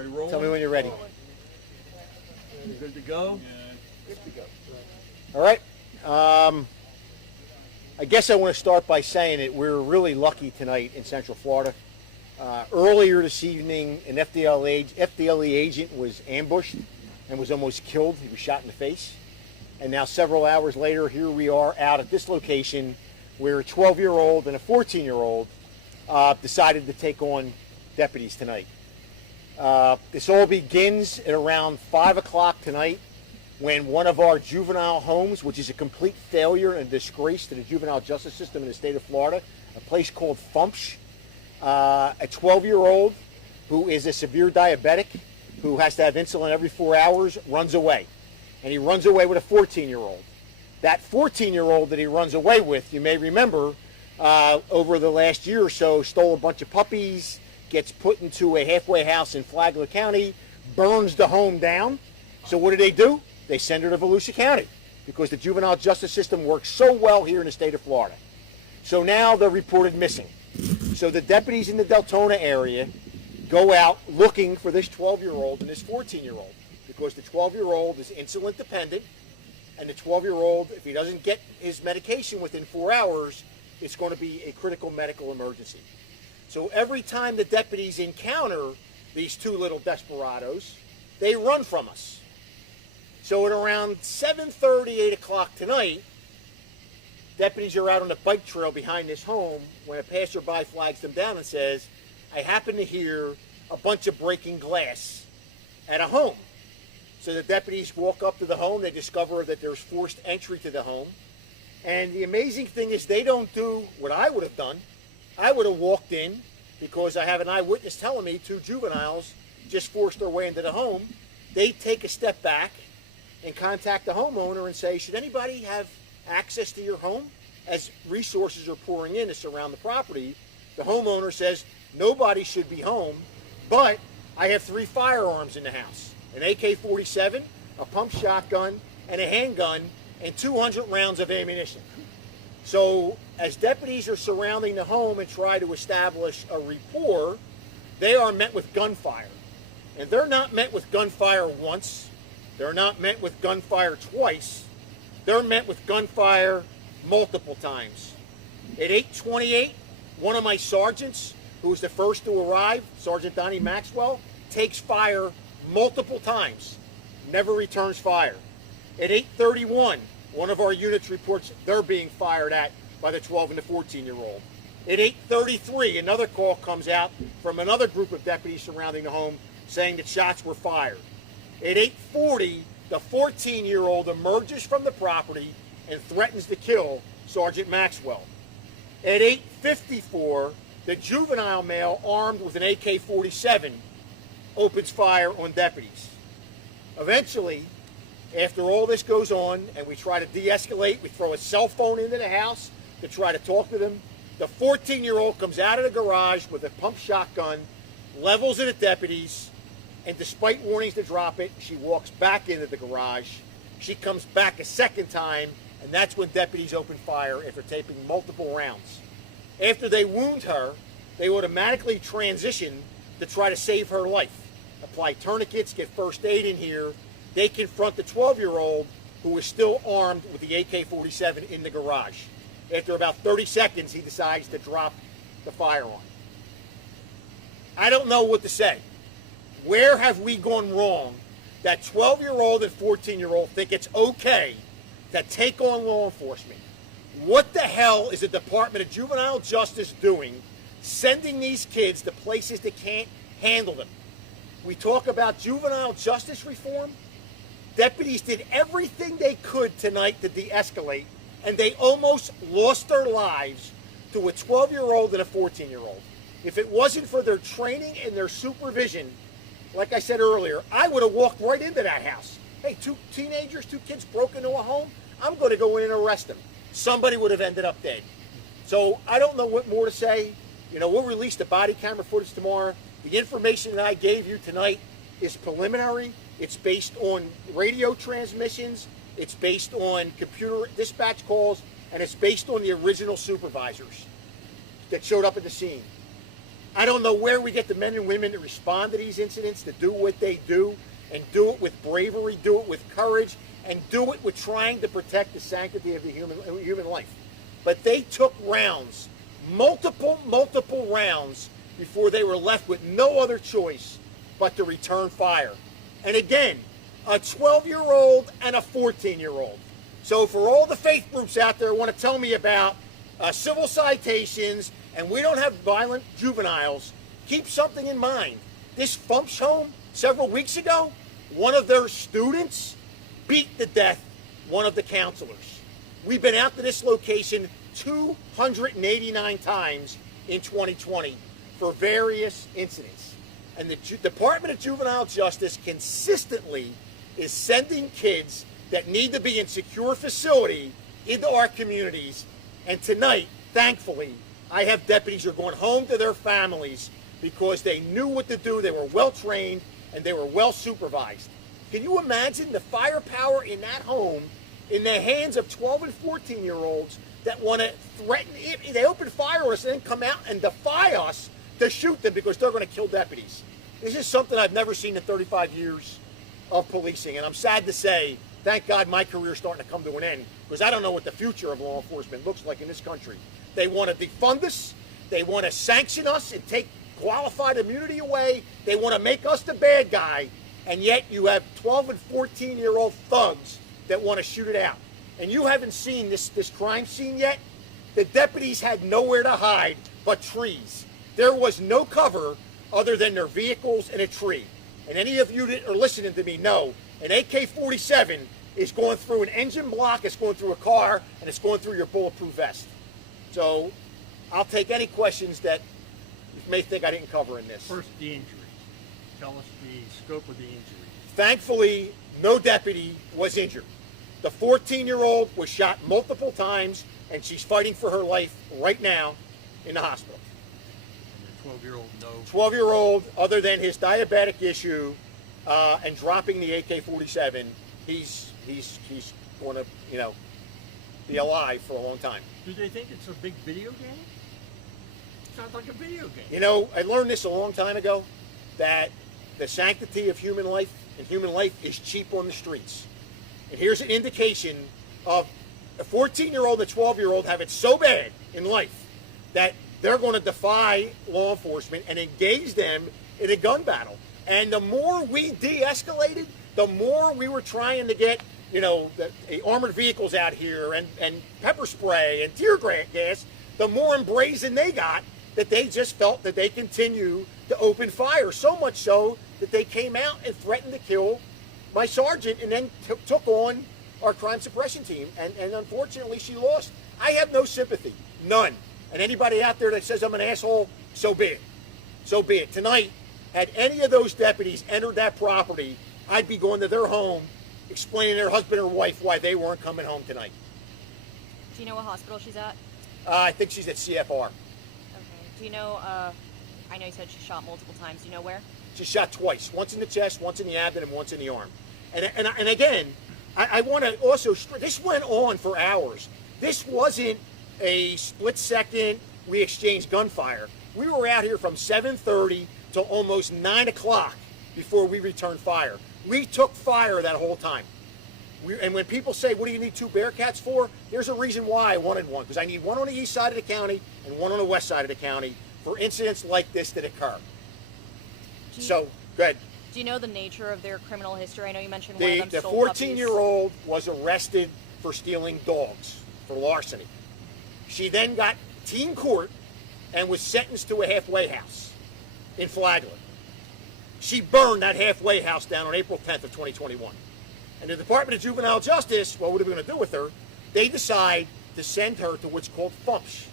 Everybody rolling? Tell me when you're ready. Good to go? Good to go. All right. I guess I want to start by saying that we're really lucky tonight in Central Florida. Earlier this evening, an FDLE agent was ambushed and was almost killed. He was shot in the face. And now several hours later, here we are out at this location where a 12-year-old and a 14-year-old decided to take on deputies tonight. This all begins at around 5 o'clock tonight when one of our juvenile homes, which is a complete failure and disgrace to the juvenile justice system in the state of Florida, a place called FUMPSH, a 12-year-old who is a severe diabetic who has to have insulin every 4 hours, runs away. And he runs away with a 14-year-old. That 14-year-old that he runs away with, you may remember, over the last year or so, stole a bunch of puppies, gets put into a halfway house in Flagler County, burns the home down. So what do? They send her to Volusia County because the juvenile justice system works so well here in the state of Florida. So now they're reported missing. So the deputies in the Deltona area go out looking for this 12-year-old and this 14-year-old because the 12-year-old is insulin dependent, and the 12-year-old, if he doesn't get his medication within 4 hours, it's going to be a critical medical emergency. So every time the deputies encounter these two little desperados, they run from us. So at around 7:30, 8 o'clock tonight, deputies are out on the bike trail behind this home when a passerby flags them down and says, I happen to hear a bunch of breaking glass at a home. So the deputies walk up to the home. They discover that there's forced entry to the home. And the amazing thing is they don't do what I would have done. I would have walked in because I have an eyewitness telling me two juveniles just forced their way into the home. They take a step back and contact the homeowner and say, should anybody have access to your home? As resources are pouring in to surround the property, the homeowner says, nobody should be home, but I have 3 firearms in the house, an AK-47, a pump shotgun, and a handgun, and 200 rounds of ammunition. So as deputies are surrounding the home and try to establish a rapport, they are met with gunfire. And they're not met with gunfire once. They're not met with gunfire twice. They're met with gunfire multiple times. At 8:28, one of my sergeants, who was the first to arrive, Sergeant Donnie Maxwell, takes fire multiple times, never returns fire. At 8:31, one of our units reports they're being fired at by the 12 and the 14-year-old. At 8:33, another call comes out from another group of deputies surrounding the home saying that shots were fired. At 8:40, the 14-year-old emerges from the property and threatens to kill Sergeant Maxwell. At 8:54, the juvenile male armed with an AK-47 opens fire on deputies. Eventually, after all this goes on and we try to de-escalate, we throw a cell phone into the house to try to talk to them, the 14-year-old comes out of the garage with a pump shotgun, levels it at deputies, and despite warnings to drop it, she walks back into the garage. She comes back a second time, and that's when deputies open fire after taking multiple rounds. After they wound her, they automatically transition to try to save her life. Apply tourniquets, get first aid in here. They confront the 12-year-old who is still armed with the AK-47 in the garage. After about 30 seconds, he decides to drop the firearm. I don't know what to say. Where have we gone wrong that 12-year-old and 14-year-old think it's okay to take on law enforcement? What the hell is the Department of Juvenile Justice doing sending these kids to places that can't handle them? We talk about juvenile justice reform. Deputies did everything they could tonight to de-escalate, and they almost lost their lives to a 12-year-old and a 14-year-old. If it wasn't for their training and their supervision, like I said earlier, I would have walked right into that house. Hey, 2 teenagers, 2 kids broke into a home. I'm going to go in and arrest them. Somebody would have ended up dead. So I don't know what more to say. You know, we'll release the body camera footage tomorrow. The information that I gave you tonight is preliminary. It's based on radio transmissions. It's based on computer dispatch calls. And it's based on the original supervisors that showed up at the scene. I don't know where we get the men and women to respond to these incidents, to do what they do, and do it with bravery, do it with courage, and do it with trying to protect the sanctity of the human life. But they took rounds, multiple rounds, before they were left with no other choice but to return fire. And again, a 12-year-old and a 14-year-old. So for all the faith groups out there who want to tell me about civil citations and we don't have violent juveniles, keep something in mind. This Fumps home several weeks ago, one of their students beat to death one of the counselors. We've been out to this location 289 times in 2020 for various incidents. And the Department of Juvenile Justice consistently is sending kids that need to be in secure facility into our communities. And tonight, thankfully, I have deputies who are going home to their families because they knew what to do, they were well trained, and they were well supervised. Can you imagine the firepower in that home in the hands of 12 and 14-year-olds that want to threaten, if they open fire on us and then come out and defy us to shoot them because they're going to kill deputies? This is something I've never seen in 35 years of policing, and I'm sad to say, thank God my career is starting to come to an end, because I don't know what the future of law enforcement looks like in this country. They want to defund us, they want to sanction us and take qualified immunity away, they want to make us the bad guy, and yet you have 12 and 14-year-old thugs that want to shoot it out. And you haven't seen this crime scene yet? The deputies had nowhere to hide but trees. There was no cover other than their vehicles and a tree. And any of you that are listening to me know an AK-47 is going through an engine block, it's going through a car, and it's going through your bulletproof vest. So I'll take any questions that you may think I didn't cover in this. First, the injuries. Tell us the scope of the injuries. Thankfully, no deputy was injured. The 14-year-old was shot multiple times, and she's fighting for her life right now in the hospital. And the 12-year-old, no. 12-year-old, other than his diabetic issue and dropping the AK-47, he's going to, be alive for a long time. Do they think it's a big video game? Sounds like a video game. I learned this a long time ago, that the sanctity of human life and human life is cheap on the streets. And here's an indication of a 14-year-old and a 12-year-old have it so bad in life that they're going to defy law enforcement and engage them in a gun battle. And the more we de-escalated, the more we were trying to get, the armored vehicles out here and pepper spray and tear gas, the more embrazen they got, that they just felt that they continue to open fire. So much so that they came out and threatened to kill my sergeant and then took on our crime suppression team. And unfortunately, she lost. I have no sympathy, none. And anybody out there that says I'm an asshole, so be it. So be it. Tonight, had any of those deputies entered that property, I'd be going to their home, explaining to their husband or wife why they weren't coming home tonight. Do you know what hospital she's at? I think she's at CFR. Okay. Do you know, I know you said she shot multiple times. Do you know where? She shot twice, once in the chest, once in the abdomen, once in the arm. And again, I want to also, this went on for hours. This wasn't a split second, we exchanged gunfire. We were out here from 7:30 till almost 9 o'clock before we returned fire. We took fire that whole time. And when people say, what do you need 2 Bearcats for? There's a reason why I wanted one, because I need one on the east side of the county and one on the west side of the county for incidents like this that occur. So, go ahead. Do you know the nature of their criminal history? I know you mentioned one of them The stole 14-year-old was arrested for stealing dogs, for larceny. She then got teen court and was sentenced to a halfway house in Flagler. She burned that halfway house down on April 10th of 2021. And the Department of Juvenile Justice, what are we going to do with her? They decide to send her to what's called Fumps,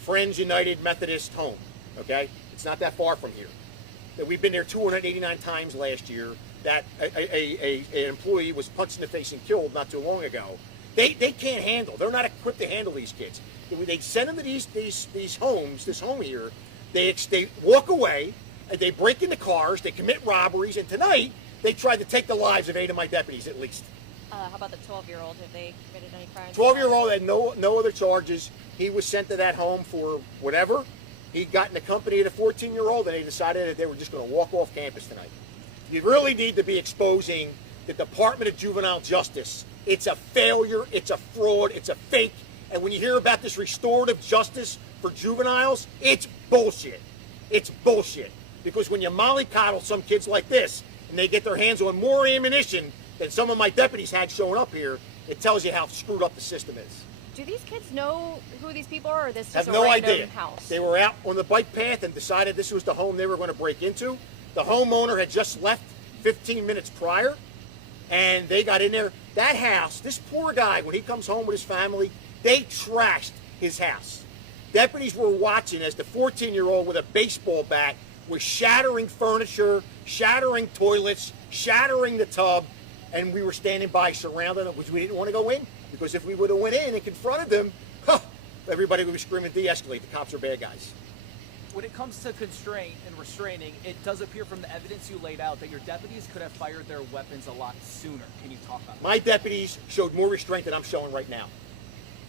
Friends United Methodist Home. Okay? It's not that far from here. That we've been there 289 times last year. That an employee was punched in the face and killed not too long ago. They can't handle. They're not equipped to handle these kids. They send them to these homes, this home here. They walk away, and they break into cars. They commit robberies, and tonight they tried to take the lives of 8 of my deputies at least. How about the 12-year-old? Have they committed any crimes? 12-year-old had no other charges. He was sent to that home for whatever. He got in the company of the 14-year-old, and they decided that they were just going to walk off campus tonight. You really need to be exposing the Department of Juvenile Justice. It's a failure, it's a fraud, it's a fake. And when you hear about this restorative justice for juveniles, it's bullshit. It's bullshit. Because when you mollycoddle some kids like this, and they get their hands on more ammunition than some of my deputies had showing up here, it tells you how screwed up the system is. Do these kids know who these people are, or this Have just a no random idea. house? They were out on the bike path and decided this was the home they were going to break into. The homeowner had just left 15 minutes prior, and they got in there. That house, this poor guy, when he comes home with his family, they trashed his house. Deputies were watching as the 14-year-old with a baseball bat was shattering furniture, shattering toilets, shattering the tub, and we were standing by surrounding them, which we didn't want to go in, because if we would have went in and confronted them, everybody would be screaming, de-escalate, the cops are bad guys. When it comes to constraint and restraining, it does appear from the evidence you laid out that your deputies could have fired their weapons a lot sooner. Can you talk about that? My deputies showed more restraint than I'm showing right now.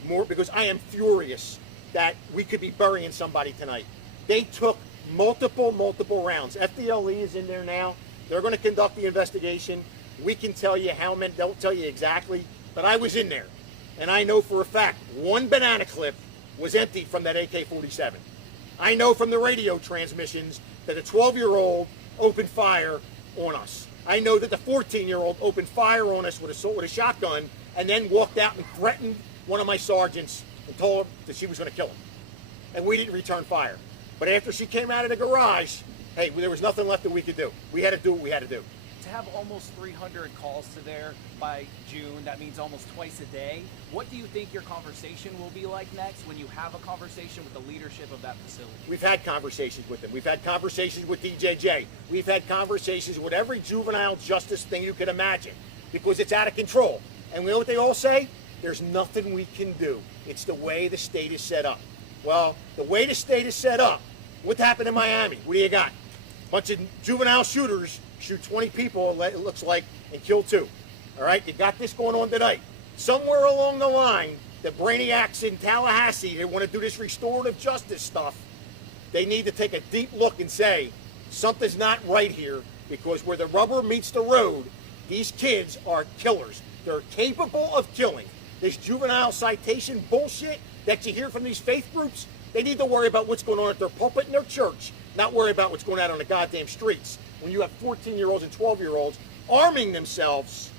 More, because I am furious that we could be burying somebody tonight. They took multiple rounds. FDLE is in there now. They're going to conduct the investigation. We can tell you how many, don't tell you exactly, but I was in there. And I know for a fact, one banana clip was emptied from that AK-47. I know from the radio transmissions that a 12-year-old opened fire on us. I know that the 14-year-old opened fire on us with a shotgun and then walked out and threatened one of my sergeants and told him that she was going to kill him. And we didn't return fire. But after she came out of the garage, hey, there was nothing left that we could do. We had to do what we had to do. To have almost 300 calls to there by June, that means almost twice a day. What do you think your conversation will be like next when you have a conversation with the leadership of that facility? We've had conversations with them. We've had conversations with DJJ. We've had conversations with every juvenile justice thing you can imagine, because it's out of control. And you know what they all say? There's nothing we can do. It's the way the state is set up. Well, the way the state is set up, what happened in Miami? What do you got? A bunch of juvenile shooters shoot 20 people, it looks like, and kill 2. All right, you got this going on tonight. Somewhere along the line, the brainiacs in Tallahassee, they want to do this restorative justice stuff. They need to take a deep look and say, something's not right here, because where the rubber meets the road, these kids are killers. They're capable of killing. This juvenile citation bullshit that you hear from these faith groups, they need to worry about what's going on at their pulpit and their church, not worry about what's going on the goddamn streets. When you have 14-year-olds and 12-year-olds arming themselves,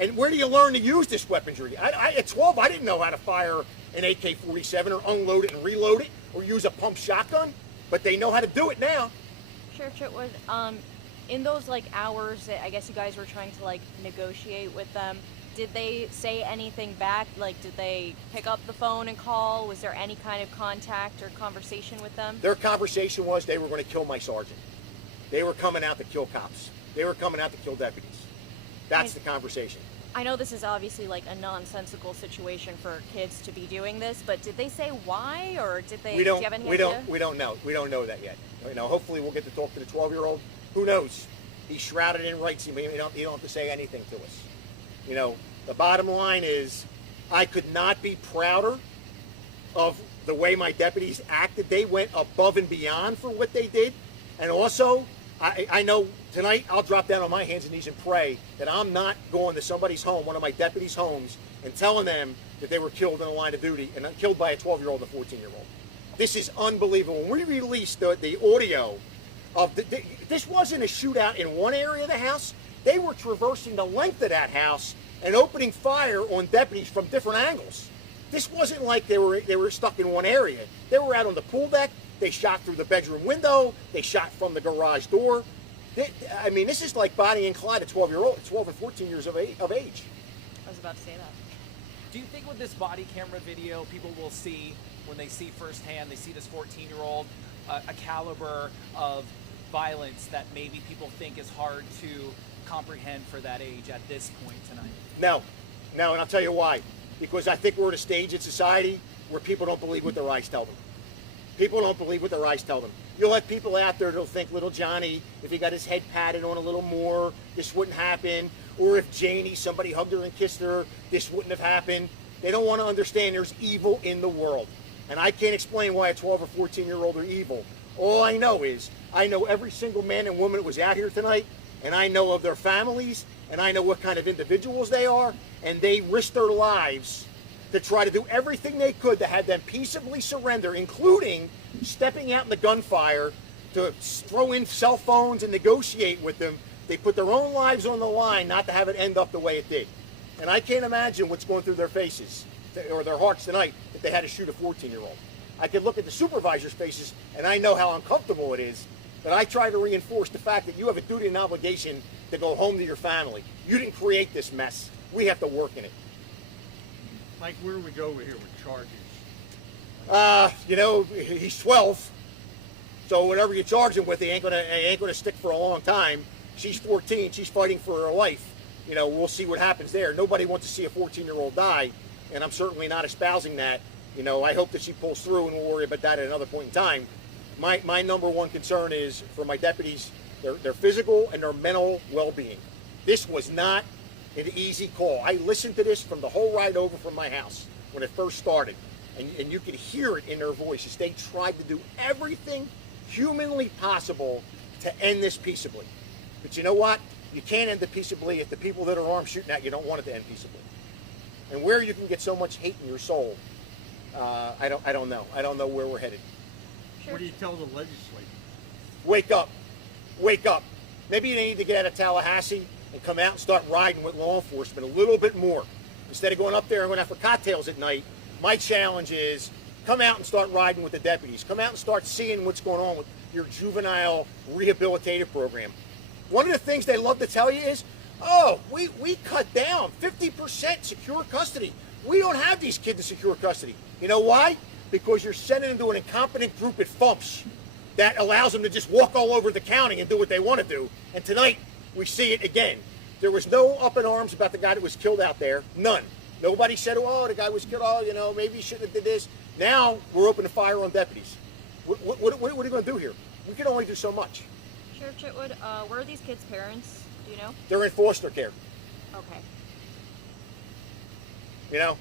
and where do you learn to use this weaponry? At 12, I didn't know how to fire an AK-47 or unload it and reload it or use a pump shotgun, but they know how to do it now. Sheriff Chitwood, in those hours that I guess you guys were trying to negotiate with them, did they say anything back? Did they pick up the phone and call? Was there any kind of contact or conversation with them? Their conversation was they were going to kill my sergeant. They were coming out to kill cops. They were coming out to kill deputies. That's the conversation. I know this is obviously a nonsensical situation for kids to be doing this, but did they say why, or did they? We don't. Do you have any we idea? don't. We don't know. We don't know that yet. Hopefully, we'll get to talk to the 12-year-old. Who knows? He's shrouded in rights. He don't have to say anything to us. The bottom line is, I could not be prouder of the way my deputies acted. They went above and beyond for what they did, and also, I know tonight I'll drop down on my hands and knees and pray that I'm not going to somebody's home, one of my deputies' homes, and telling them that they were killed in the line of duty and killed by a 12-year-old and a 14-year-old. This is unbelievable. When we released the audio of this wasn't a shootout in one area of the house. They were traversing the length of that house and opening fire on deputies from different angles. This wasn't like they were stuck in one area. They were out on the pool deck. They shot through the bedroom window. They shot from the garage door. This is like Bonnie and Clyde, 12 and 14 years of age. I was about to say that. Do you think with this body camera video, people will see, when they see firsthand, they see this 14-year-old, a caliber of violence that maybe people think is hard to comprehend for that age at this point tonight? No, and I'll tell you why. Because I think we're at a stage in society where people don't believe what their eyes tell them. People don't believe what their eyes tell them. You'll have people out there that'll think little Johnny, if he got his head patted on a little more, this wouldn't happen. Or if Janie, somebody hugged her and kissed her, this wouldn't have happened. They don't want to understand there's evil in the world. And I can't explain why a 12 or 14-year-old are evil. All I know is I know every single man and woman that was out here tonight, and I know of their families, and I know what kind of individuals they are, and they risked their lives to try to do everything they could to have them peaceably surrender, including stepping out in the gunfire to throw in cell phones and negotiate with them. They put their own lives on the line not to have it end up the way it did. And I can't imagine what's going through their faces or their hearts tonight if they had to shoot a 14-year-old. I could look at the supervisors' faces, and I know how uncomfortable it is, but I try to reinforce the fact that you have a duty and obligation to go home to your family. You didn't create this mess. We have to work in it. Mike, where do we go over here with charges? You know, he's 12, so whatever you charge him with, he ain't gonna stick for a long time. She's 14. She's fighting for her life. You know, we'll see what happens there. Nobody wants to see a 14-year-old die, and I'm certainly not espousing that. You know, I hope that she pulls through, and we'll worry about that at another point in time. My number one concern is for my deputies, their physical and their mental well-being. This was not an easy call. I listened to this from the whole ride over from my house when it first started, and you could hear it in their voices. They tried to do everything humanly possible to end this peaceably. But you know what? You can't end it peaceably if the people that are armed shooting at you don't want it to end peaceably. And where you can get so much hate in your soul, I don't know. I don't know where we're headed. Sure. What do you tell the legislature? Wake up. Wake up. Maybe they need to get out of Tallahassee and come out and start riding with law enforcement a little bit more. Instead of going up there and going out for cocktails at night, my challenge is come out and start riding with the deputies. Come out and start seeing what's going on with your juvenile rehabilitative program. One of the things they love to tell you is, oh, we cut down 50% secure custody. We don't have these kids in secure custody. You know why? Because you're sending them to an incompetent group at FUMPS that allows them to just walk all over the county and do what they want to do. And tonight, we see it again. There was no up in arms about the guy that was killed out there. None. Nobody said, oh, the guy was killed. Oh, you know, maybe he shouldn't have did this. Now, we're opening fire on deputies. What are we going to do here? We can only do so much. Sheriff Chitwood, where are these kids' parents? Do you know? They're in foster care. Okay. You know,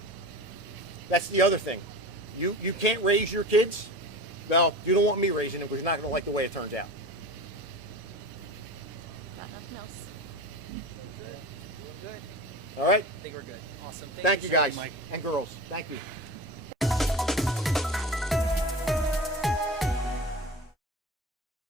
that's the other thing. You can't raise your kids. Well, you don't want me raising them because you're not going to like the way it turns out. Got nothing else. Doing good. All right? I think we're good. Awesome. Thank you, guys Mike. and girls. Thank you.